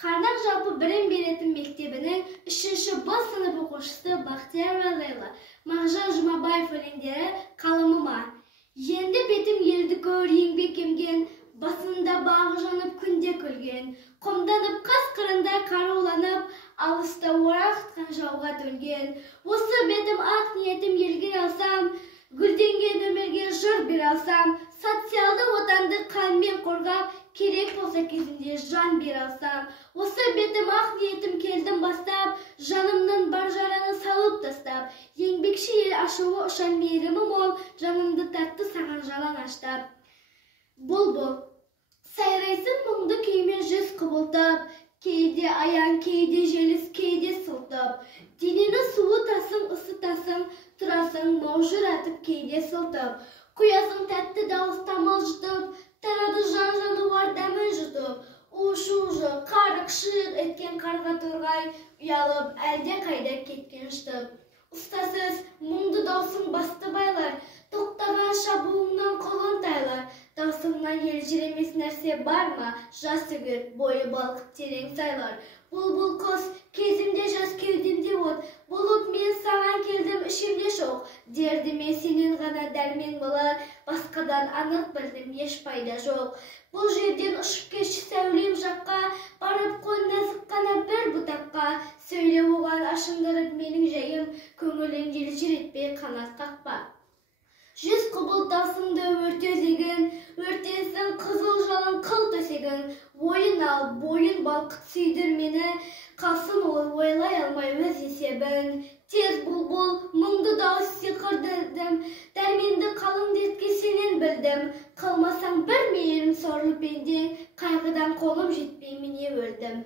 Karnak жалпы білім беретін мектебінің 3-ші Б сынып оқушысы Бақтиярова Лейла. Мағжан Жұмабаев өлеңдері қалымыма. Енді бетім елді көр еңбек емген, басында бағы жанып күнде көлген. Қомданып қас қырында қаруланып, алыста орақтқан жауға төнген. Осы бетім ақ ниетім елге алсам, гүлденген өмірге жыр бер алсам, социалды отанды қанмен қорғап, керек болса кезінде жан бер алсам. Осы бетім ақ ниетім келдім бастап, жанымның бар жараны салып тастап. Еңбекші ел ашуы ұшан мейірімі мол, жанымды тартты саған жалаң аштап. Бұлбұл, сайрайсың мұңды күймен жүз құбылтып, кейде аян, кейде желіс, кейде сылтып. Денені суытасың, ысытасың, тұрасың, маужыратып, кейде сылтып. Құясың тәтті дауыста мылжытып, тарады жан-жануар дәмін жұтып. Ушу-жы, қарық-шық еткен қарға торғай, ұялып, әлде қайда кеткен штып. Ұстасыз, мұңды даусың басты байлар, тоқтаған шабуыңнан қолын тайлар. Даусыңнан елжіремес нәрсе бар ма? Жас үгіт, бойы балқып терең сайлар. Бұлбұл құс, кезімде жас кеудемде от, болып мен саған келдім ішімде шоқ. Дердіме сенен ғана дәрмен болар, басқадан анық білдім еш пайда жоқ. Бұл жерден ұшып кетші сәулем жаққа, барып қон нәзік қана бір бұтаққа. Сөйле оған ашындырып менің жайым, көңілін елжіретпей қанат қақпа. Жүз құбылтасыңды өртезегін, өртесің қызыл жалын қыл төсегін. Ойын ал, бойын балқыт сүйдір мені, қалсын ол ойлай алмай өз есебін. Тез бұлбұл, мұңды дауыс сиқырдым, дәрменді қалың дертке сенен білдім. Қылмасаң бір мейірім сорлы пенде, қайғыдан қолым жетпей міне өлдім.